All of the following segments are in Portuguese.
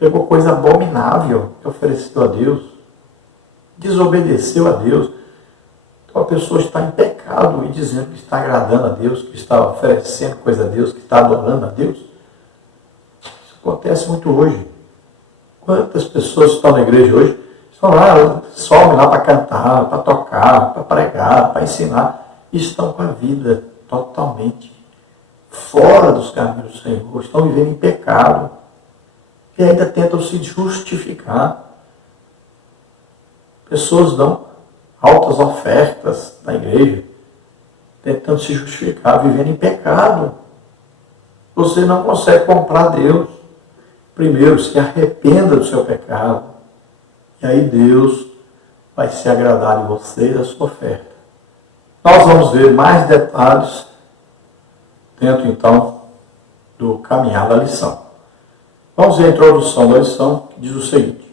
pegou coisa abominável que ofereceu a Deus, desobedeceu a Deus. Então a pessoa está em pecado e dizendo que está agradando a Deus, que está oferecendo coisa a Deus, que está adorando a Deus. Isso acontece muito hoje. Quantas pessoas estão na igreja hoje, estão lá, sobem lá para cantar, para tocar, para pregar, para ensinar, e estão com a vida totalmente fora dos caminhos do Senhor, estão vivendo em pecado, e ainda tentam se justificar. Pessoas dão altas ofertas na igreja, tentando se justificar, vivendo em pecado. Você não consegue comprar Deus. Primeiro, se arrependa do seu pecado, e aí Deus vai se agradar de você e da sua oferta. Nós vamos ver mais detalhes dentro, então, do caminhar da lição. Vamos ver a introdução da lição, que diz o seguinte.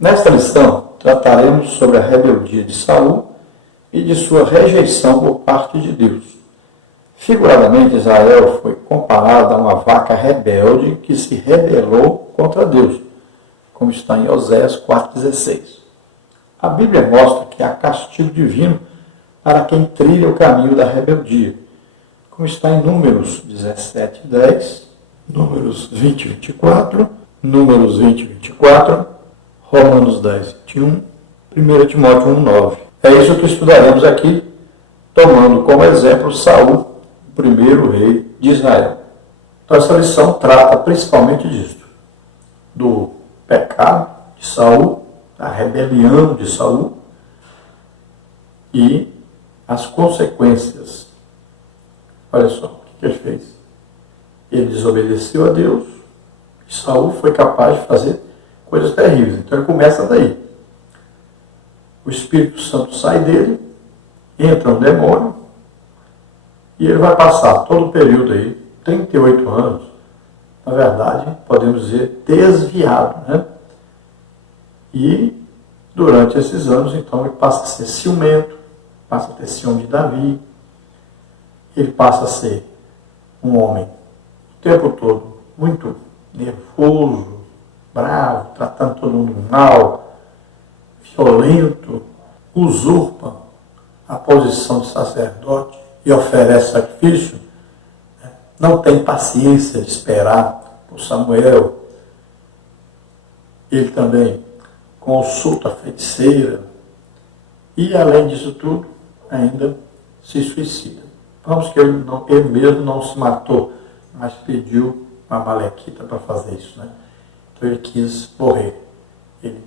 Nesta lição, trataremos sobre a rebeldia de Saul e de sua rejeição por parte de Deus. Figuradamente, Israel foi comparado a uma vaca rebelde que se rebelou contra Deus, como está em Oséias 4,16. A Bíblia mostra que há castigo divino para quem trilha o caminho da rebeldia, como está em Números 17:10, Números 20:24, Números 20:24, Romanos 10:21, 1 Timóteo 1:9. É isso que estudaremos aqui, tomando como exemplo Saul, o primeiro rei de Israel. Então essa lição trata principalmente disso, do pecado de Saul, da rebelião de Saul e as consequências. Olha só o que ele fez. Ele desobedeceu a Deus e Saul foi capaz de fazer coisas terríveis. Então ele começa daí. O Espírito Santo sai dele, entra um demônio e ele vai passar todo o período aí, 38 anos, na verdade, podemos dizer, desviado, né? E durante esses anos, então, ele passa a ser ciumento, passa a ter ciúme de Davi, ele passa a ser um homem o tempo todo muito nervoso, bravo, tratando todo mundo mal, violento, usurpa a posição de sacerdote e oferece sacrifício, não tem paciência de esperar por Samuel. Ele também consulta a feiticeira e, além disso tudo, ainda se suicida. Vamos que ele mesmo não se matou, mas pediu uma malequita para fazer isso, né? Então ele quis morrer. Ele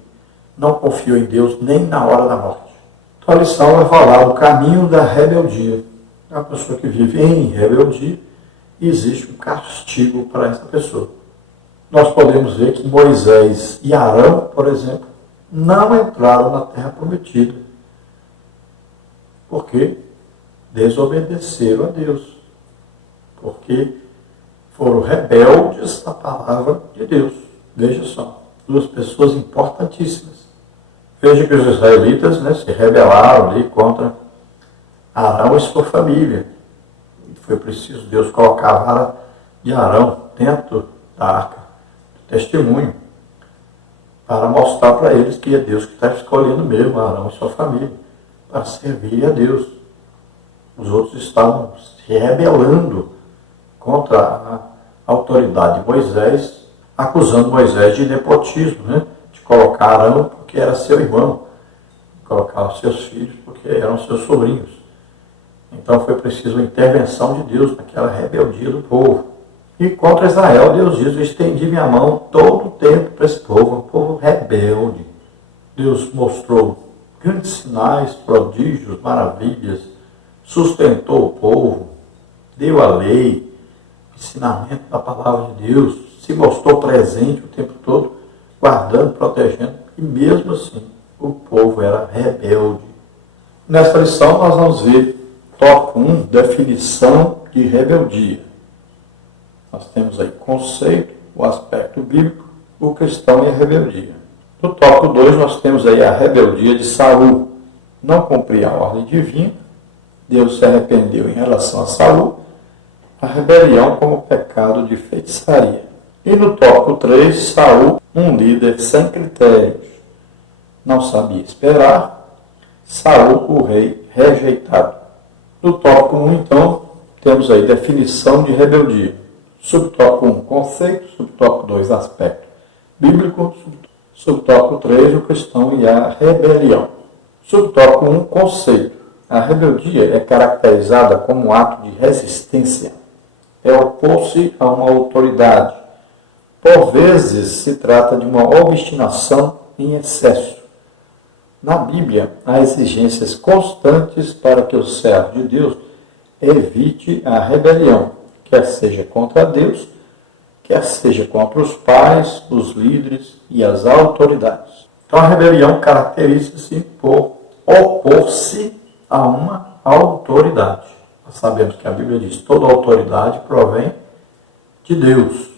não confiou em Deus nem na hora da morte. Então a lição vai falar do caminho da rebeldia. A pessoa que vive em rebeldia, existe um castigo para essa pessoa. Nós podemos ver que Moisés e Arão, por exemplo, não entraram na terra prometida, porque desobedeceram a Deus, porque foram rebeldes à palavra de Deus. Veja só, duas pessoas importantíssimas. Veja que os israelitas, né, se rebelaram ali contra Arão e sua família. Foi preciso Deus colocar a vara de Arão dentro da arca do testemunho, para mostrar para eles que é Deus que está escolhendo mesmo Arão e sua família para servir a Deus. Os outros estavam se rebelando contra a autoridade de Moisés, acusando Moisés de nepotismo, né? De colocar Arão porque era seu irmão, colocar os seus filhos porque eram seus sobrinhos. Então foi preciso a intervenção de Deus naquela rebeldia do povo. E contra Israel, Deus diz: eu estendi minha mão todo o tempo para esse povo, um povo rebelde. Deus mostrou grandes sinais, prodígios, maravilhas, sustentou o povo, deu a lei, ensinamento da palavra de Deus, se mostrou presente o tempo todo, guardando, protegendo, e mesmo assim o povo era rebelde. Nesta lição nós vamos ver tópico 1, definição de rebeldia. Nós temos aí conceito, o aspecto bíblico, o cristão e a rebeldia. No tópico 2 nós temos aí a rebeldia de Saul. Não cumpria a ordem divina, Deus se arrependeu em relação a Saul, a rebelião como pecado de feitiçaria. E no tópico 3, Saul um líder sem critérios, não sabia esperar, Saul, o rei rejeitado. No tópico 1, então, temos aí definição de rebeldia. Subtópico 1, conceito. Subtópico 2, aspecto bíblico. Subtópico 3, o cristão e a rebelião. Subtópico 1, conceito. A rebeldia é caracterizada como um ato de resistência. É opor-se a uma autoridade. Por vezes se trata de uma obstinação em excesso. Na Bíblia, há exigências constantes para que o servo de Deus evite a rebelião, quer seja contra Deus, quer seja contra os pais, os líderes e as autoridades. Então a rebelião caracteriza-se por opor-se a uma autoridade. Nós sabemos que a Bíblia diz que toda autoridade provém de Deus.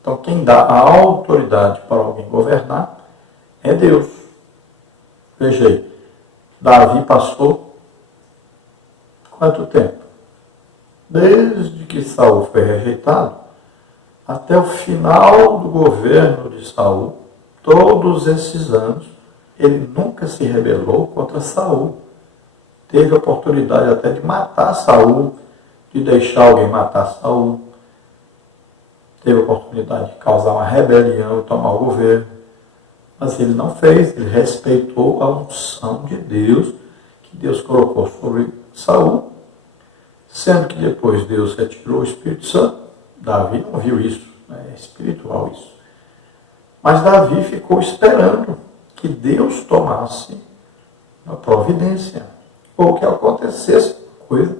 Então quem dá a autoridade para alguém governar é Deus. Veja aí, Davi passou quanto tempo? Desde que Saul foi rejeitado, até o final do governo de Saul, todos esses anos, ele nunca se rebelou contra Saul. Teve a oportunidade até de matar Saul, de deixar alguém matar Saul. Teve a oportunidade de causar uma rebelião e tomar o governo. Mas ele não fez, ele respeitou a unção de Deus, que Deus colocou sobre Saul, sendo que depois Deus retirou o Espírito Santo. Davi não viu isso, é espiritual isso. Mas Davi ficou esperando que Deus tomasse a providência, ou que acontecesse alguma coisa,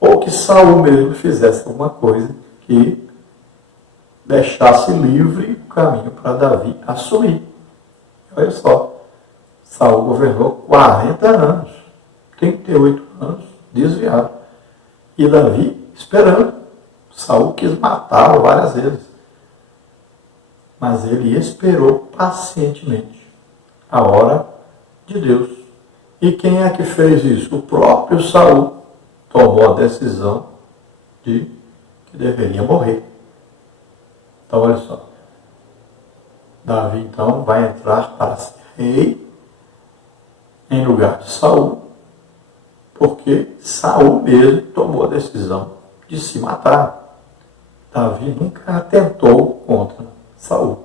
ou que Saul mesmo fizesse alguma coisa que deixasse livre o caminho para Davi assumir. Olha só, Saul governou 40 anos, 38 anos, desviado. E Davi esperando. Saul quis matá-lo várias vezes. Mas ele esperou pacientemente a hora de Deus. E quem é que fez isso? O próprio Saul tomou a decisão de que deveria morrer. Então, olha só. Davi, então, vai entrar para ser rei em lugar de Saul, porque Saul mesmo tomou a decisão de se matar. Davi nunca atentou contra Saul.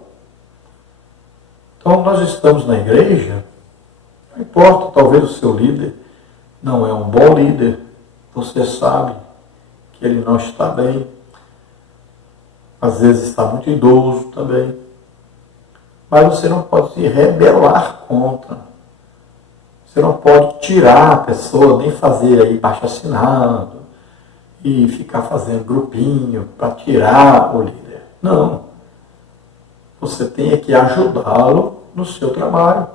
Então, nós estamos na igreja, não importa, talvez o seu líder não é um bom líder, você sabe que ele não está bem, às vezes está muito idoso também, mas você não pode se rebelar contra. Você não pode tirar a pessoa, nem fazer aí baixo-assinado e ficar fazendo grupinho para tirar o líder. Não. Você tem que ajudá-lo no seu trabalho.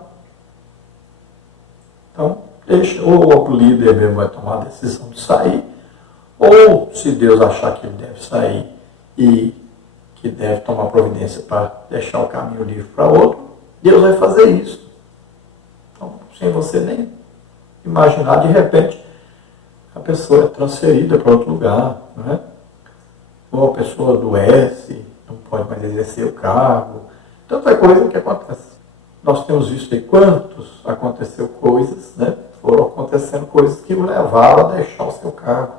Então, deixa, ou o líder mesmo vai tomar a decisão de sair, ou se Deus achar que ele deve sair e que deve tomar providência para deixar o caminho livre para outro, Deus vai fazer isso. Então, sem você nem imaginar, de repente, a pessoa é transferida para outro lugar, não é? Ou a pessoa adoece, não pode mais exercer o cargo. Tanta coisa que acontece. Nós temos visto aí quantos aconteceu coisas, né? Foram acontecendo coisas que o levaram a deixar o seu cargo.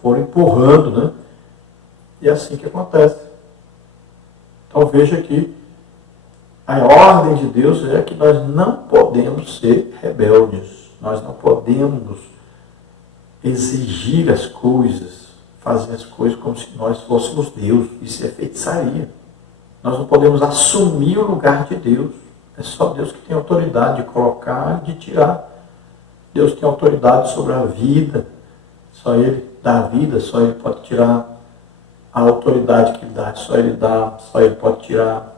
Foram empurrando, né? E é assim que acontece. Então veja que a ordem de Deus é que nós não podemos ser rebeldes. Nós não podemos exigir as coisas, fazer as coisas como se nós fôssemos Deus. Isso é feitiçaria. Nós não podemos assumir o lugar de Deus. É só Deus que tem autoridade de colocar e de tirar. Deus tem autoridade sobre a vida. Só Ele dá a vida, só Ele pode tirar. A autoridade que Ele dá, só Ele dá, só Ele pode tirar.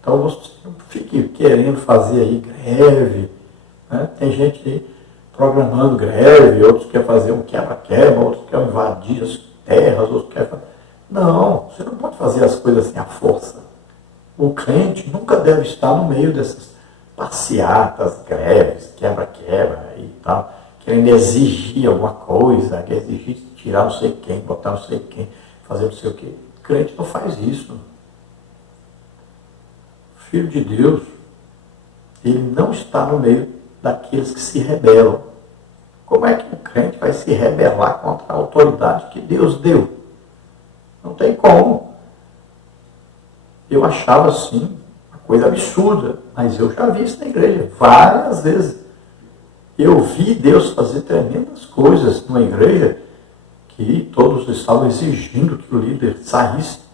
Então você não fique querendo fazer aí greve. Né? Tem gente aí programando greve, outros querem fazer um quebra-quebra, outros querem invadir as terras, outros querem fazer... Não, você não pode fazer as coisas assim à força. O crente nunca deve estar no meio dessas passeatas, greves, quebra-quebra e tal, querendo exigir alguma coisa, exigir tirar não sei quem, botar não sei quem, fazer não sei o quê. O crente não faz isso. Filho de Deus, ele não está no meio daqueles que se rebelam. Como é que um crente vai se rebelar contra a autoridade que Deus deu? Não tem como. Eu achava assim, uma coisa absurda, mas eu já vi isso na igreja várias vezes. Eu vi Deus fazer tremendas coisas numa igreja que todos estavam exigindo que o líder saísse.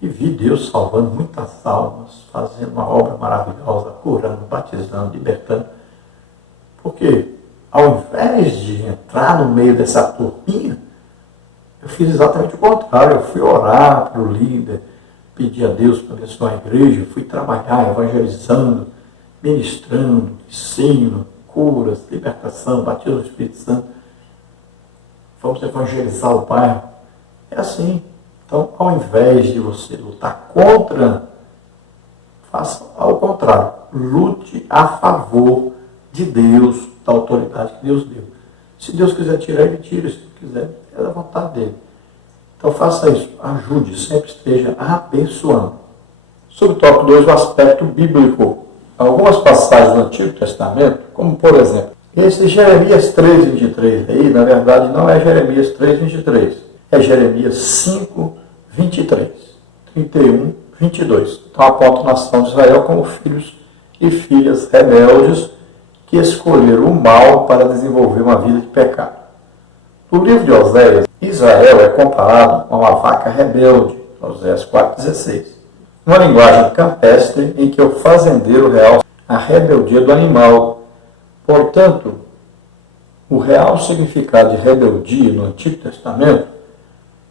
E vi Deus salvando muitas almas, fazendo uma obra maravilhosa, curando, batizando, libertando. Porque ao invés de entrar no meio dessa turminha, eu fiz exatamente o contrário. Eu fui orar para o líder, pedir a Deus para abençoar a igreja, fui trabalhar evangelizando, ministrando, ensino, curas, libertação, batismo do Espírito Santo. Vamos evangelizar o bairro. É assim. Então, ao invés de você lutar contra, faça ao contrário. Lute a favor de Deus, da autoridade que Deus deu. Se Deus quiser tirar, ele tira. Se não quiser, é da vontade dele. Então, faça isso. Ajude, sempre esteja abençoando. Sobre o tópico 2, o aspecto bíblico. Algumas passagens do Antigo Testamento, como por exemplo, esse Jeremias 3:23 aí, na verdade, não é Jeremias 3:23. É Jeremias 5:23, 31, 22. Então aponta a nação de Israel como filhos e filhas rebeldes que escolheram o mal para desenvolver uma vida de pecado. No livro de Oséias, Israel é comparado a uma vaca rebelde, Oséias 4:16. Uma linguagem campestre em que o fazendeiro realça a rebeldia do animal. Portanto, o real significado de rebeldia no Antigo Testamento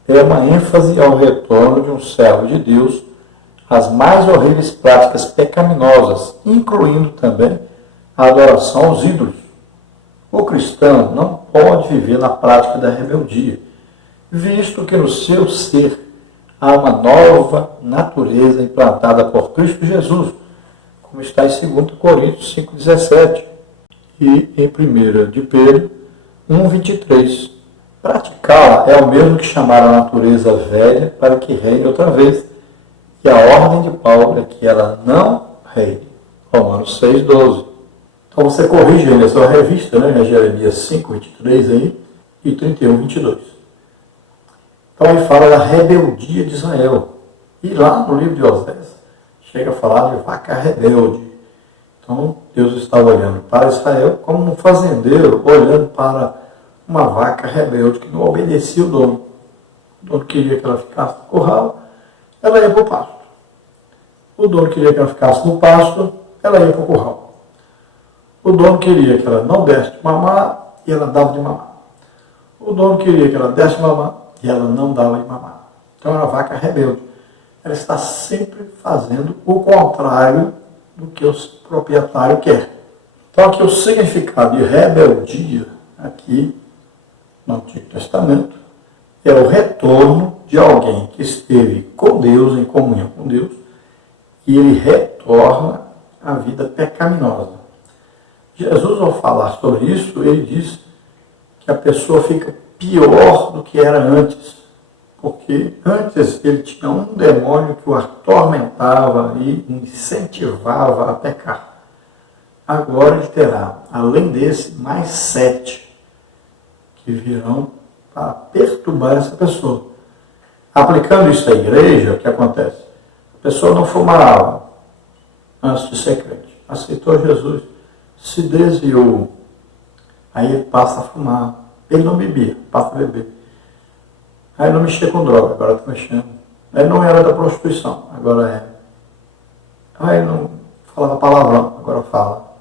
é uma ênfase ao retorno de um servo de Deus às mais horríveis práticas pecaminosas, incluindo também a adoração aos ídolos. O cristão não pode viver na prática da rebeldia, visto que no seu ser há uma nova natureza implantada por Cristo Jesus, como está em 2 Coríntios 5:17 e em 1 de Pedro 1:23. Praticá-la é o mesmo que chamar a natureza velha para que reine outra vez. E a ordem de Paulo é que ela não reine. Romanos 6:12. Então você corrige aí na sua revista, né? Jeremias 5:23 aí e 31:22. Então ele fala da rebeldia de Israel. E lá no livro de Oséias chega a falar de vaca rebelde. Então Deus estava olhando para Israel como um fazendeiro olhando para uma vaca rebelde que não obedecia o dono. O dono queria que ela ficasse no curral, ela ia para o pasto. O dono queria que ela ficasse no pasto, ela ia para o curral. O dono queria que ela não desse de mamar e ela dava de mamar. O dono queria que ela desse de mamar e ela não dava de mamar. Então era uma vaca rebelde. Ela está sempre fazendo o contrário do que o proprietário quer. Então aqui o significado de rebeldia, aqui no Antigo Testamento, é o retorno de alguém que esteve com Deus, em comunhão com Deus, e ele retorna à vida pecaminosa. Jesus, ao falar sobre isso, ele diz que a pessoa fica pior do que era antes, porque antes ele tinha um demônio que o atormentava e incentivava a pecar. Agora ele terá, além desse, mais 7 que virão para perturbar essa pessoa. Aplicando isso à igreja, o que acontece? A pessoa não fumava antes de ser crente. Aceitou Jesus, se desviou. Aí ele passa a fumar. Ele não bebia, passa a beber. Aí não mexia com droga, agora está mexendo. Aí não era da prostituição, agora é. Aí não falava palavrão, agora fala.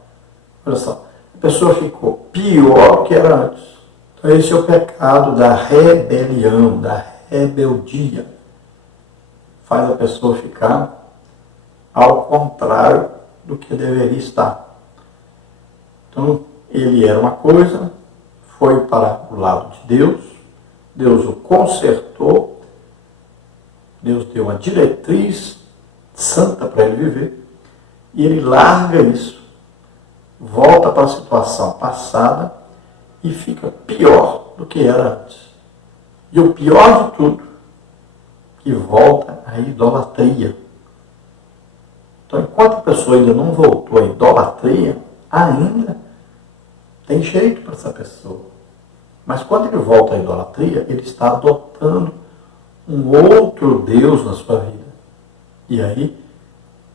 Olha só, a pessoa ficou pior que era antes. Então esse é o pecado da rebelião, da rebeldia. Faz a pessoa ficar ao contrário do que deveria estar. Então ele era uma coisa, foi para o lado de Deus, Deus o consertou, Deus deu uma diretriz santa para ele viver, e ele larga isso, volta para a situação passada e fica pior do que era antes. E o pior de tudo, que volta à idolatria. Então, enquanto a pessoa ainda não voltou à idolatria, ainda tem jeito para essa pessoa. Mas quando ele volta à idolatria, ele está adotando um outro Deus na sua vida. E aí,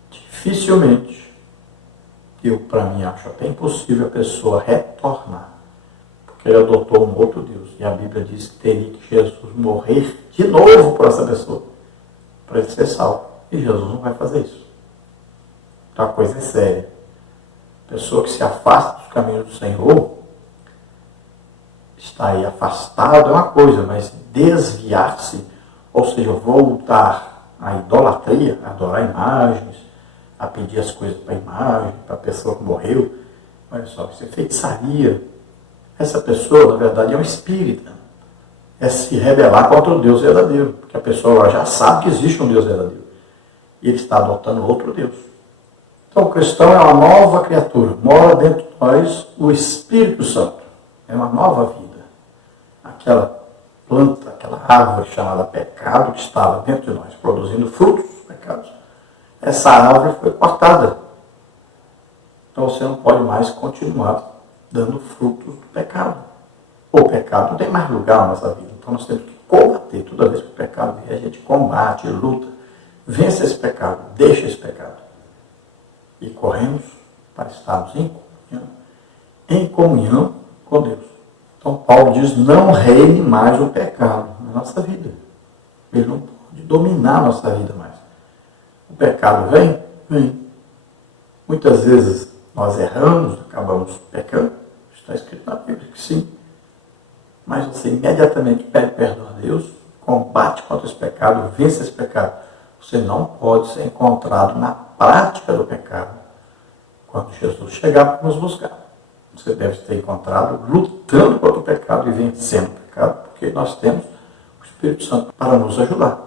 dificilmente, eu, para mim, acho até impossível a pessoa retornar, porque ele adotou um outro Deus. E a Bíblia diz que teria que Jesus morrer de novo por essa pessoa, para ele ser salvo. E Jesus não vai fazer isso. Então a coisa é séria. A pessoa que se afasta dos caminhos do Senhor, está aí afastado é uma coisa, mas desviar-se, ou seja, voltar à idolatria, a adorar imagens, a pedir as coisas para a imagem, para a pessoa que morreu, olha só, isso é feitiçaria. Essa pessoa, na verdade, é um espírita. É se rebelar contra o Deus verdadeiro, porque a pessoa já sabe que existe um Deus verdadeiro. E ele está adotando outro Deus. Então, o cristão é uma nova criatura. Mora dentro de nós o Espírito Santo. É uma nova vida. Aquela planta, aquela árvore chamada pecado que estava dentro de nós, produzindo frutos dos pecados. Essa árvore foi cortada. Então você não pode mais continuar dando frutos do pecado. O pecado não tem mais lugar na nossa vida. Então nós temos que combater. Toda vez que o pecado vier, a gente combate, luta, vence esse pecado, deixa esse pecado. E corremos para estarmos em comunhão com Deus. Então Paulo diz, não reine mais o pecado na nossa vida. Ele não pode dominar a nossa vida mais. O pecado vem? Vem. Muitas vezes nós erramos, acabamos pecando. Está escrito na Bíblia que sim. Mas você imediatamente pede perdão a Deus, combate contra esse pecado, vence esse pecado. Você não pode ser encontrado na prática do pecado quando Jesus chegar para nos buscar. Você deve ser encontrado lutando contra o pecado e vencendo o pecado, porque nós temos o Espírito Santo para nos ajudar.